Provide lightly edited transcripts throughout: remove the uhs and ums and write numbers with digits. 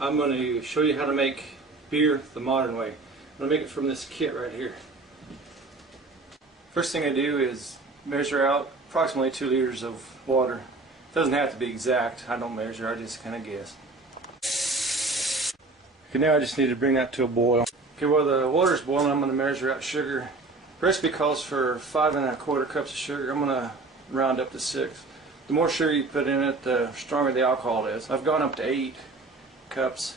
I'm going to show you how to make beer the modern way. I'm going to make it from this kit right here. First thing I do is measure out approximately 2 liters of water. It doesn't have to be exact. I don't measure, I just kind of guess. Okay, now I just need to bring that to a boil. Okay, while the water's boiling, I'm going to measure out sugar. The recipe calls for 5 1/4 cups of sugar. I'm going to round up to 6. The more sugar you put in it, the stronger the alcohol is. I've gone up to 8 cups,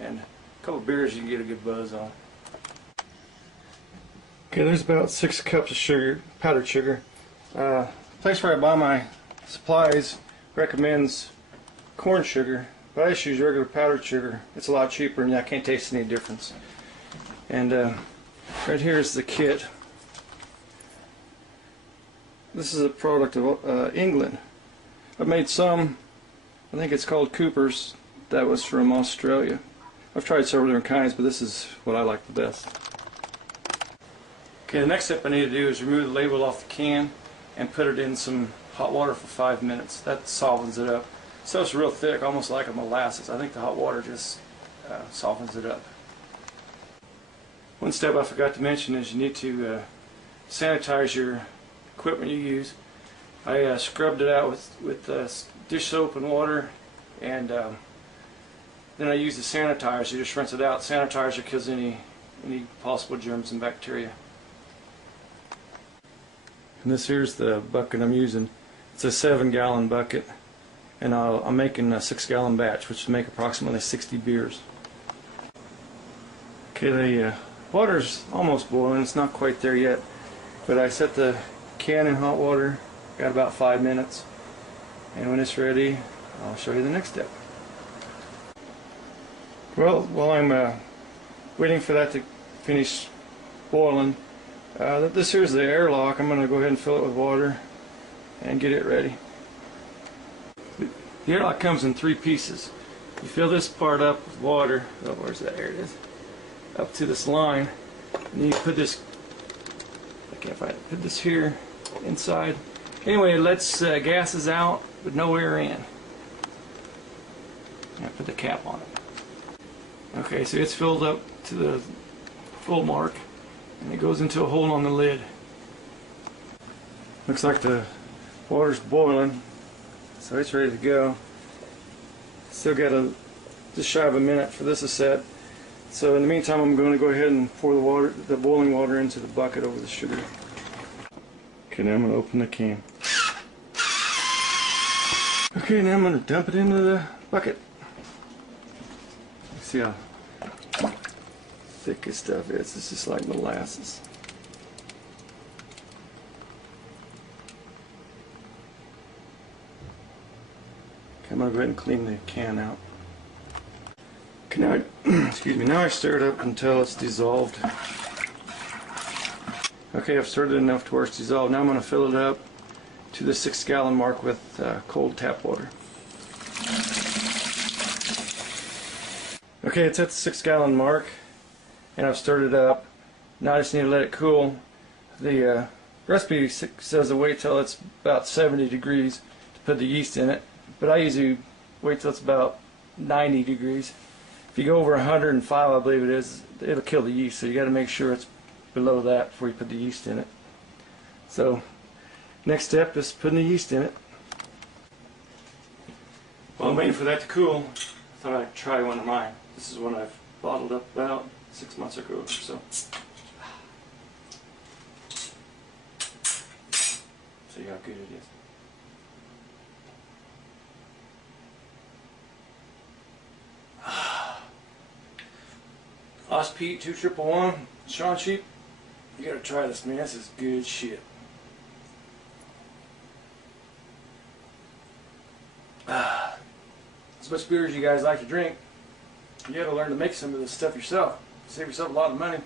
and a couple of beers you can get a good buzz on. Okay, there's about 6 cups of sugar, powdered sugar. The place where I buy my supplies recommends corn sugar, but I just use regular powdered sugar. It's a lot cheaper and I can't taste any difference. And right here is the kit. This is a product of England. I've made some, I think it's called Cooper's, that was from Australia. I've tried several different kinds, but this is what I like the best. Okay, the next step I need to do is remove the label off the can and put it in some hot water for 5 minutes. That softens it up. So it's real thick, almost like a molasses. I think the hot water just softens it up. One step I forgot to mention is you need to sanitize your equipment you use. I scrubbed it out with dish soap and water, and then I use the sanitizer. You just rinse it out. Sanitizer kills any possible germs and bacteria. And this here's the bucket I'm using. It's a 7-gallon bucket, and I'm making a 6-gallon batch, which will make approximately 60 beers. Okay, the water's almost boiling. It's not quite there yet, but I set the can in hot water. Got about 5 minutes, and when it's ready, I'll show you the next step. Well, while I'm waiting for that to finish boiling, this here's the airlock. I'm going to go ahead and fill it with water and get it ready. The airlock comes in 3 pieces. You fill this part up with water. Oh, where's that? There it is. Up to this line, and then you put this. I can't find it. Put this here inside. Anyway, it lets gases out, but no air in. I put the cap on it. Okay, so it's filled up to the full mark, and it goes into a hole on the lid. Looks like the water's boiling, so it's ready to go. Still got just shy of a minute for this to set. So in the meantime, I'm going to go ahead and pour the boiling water into the bucket over the sugar. Okay, now I'm going to open the can. Okay, now I'm going to dump it into the bucket. See how thick this stuff is. It's just like molasses. Okay, I'm going to go ahead and clean the can out. Okay, now excuse me. Now I stir it up until it's dissolved. Okay, I've stirred it enough to where it's dissolved. Now I'm going to fill it up to the 6-gallon mark with cold tap water. Okay, it's at the 6-gallon mark, and I've stirred it up. Now I just need to let it cool. The recipe says to wait till it's about 70 degrees to put the yeast in it, but I usually wait till it's about 90 degrees. If you go over 105, I believe it is, it'll kill the yeast, so you got to make sure it's below that before you put the yeast in it. So next step is putting the yeast in it. While I'm waiting for that to cool, I thought I'd try one of mine. This is one I've bottled up about 6 months ago or so. See how good it is. Lost Pete 2111, Sean Sheep. You gotta try this, man. This is good shit. As much beer as you guys like to drink, you gotta learn to make some of this stuff yourself. Save yourself a lot of money,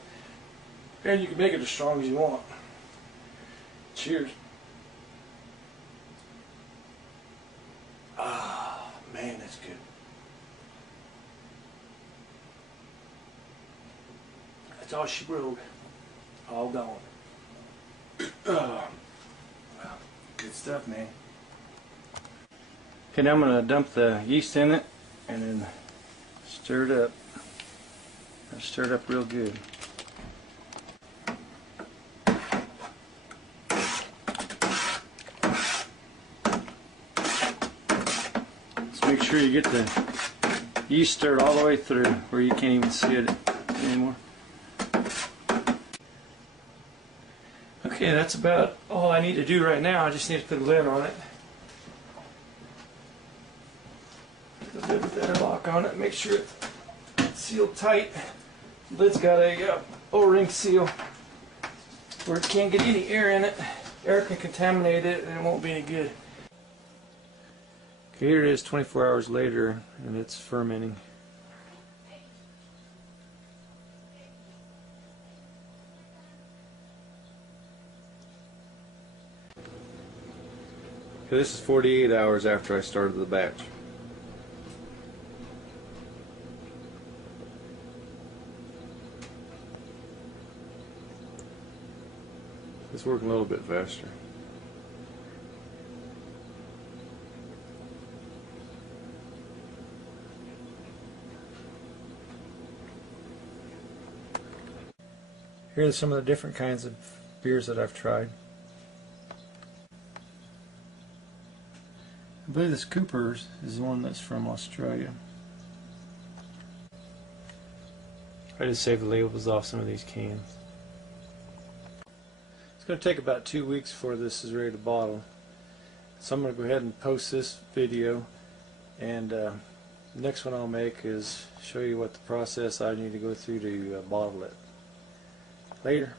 and you can make it as strong as you want. Cheers. Ah, man, that's good. That's all she brewed. All gone. Wow. Good stuff, man. Okay, now I'm going to dump the yeast in it and then Stir it up. Stir it up real good. Just make sure you get the yeast stirred all the way through where you can't even see it anymore. Okay, that's about all I need to do right now. I just need to put a lid on it. Put a bit of lock on it, make sure it's sealed tight. The lid's got a O-ring seal where it can't get any air in it. Air can contaminate it and it won't be any good. Okay, here it is 24 hours later and it's fermenting. Okay, this is 48 hours after I started the batch. It's working a little bit faster. Here are some of the different kinds of beers that I've tried. I believe this Cooper's is the one that's from Australia. I just saved the labels off some of these cans. It's going to take about 2 weeks before this is ready to bottle. So I'm going to go ahead and post this video, and the next one I'll make is show you what the process I need to go through to bottle it. Later.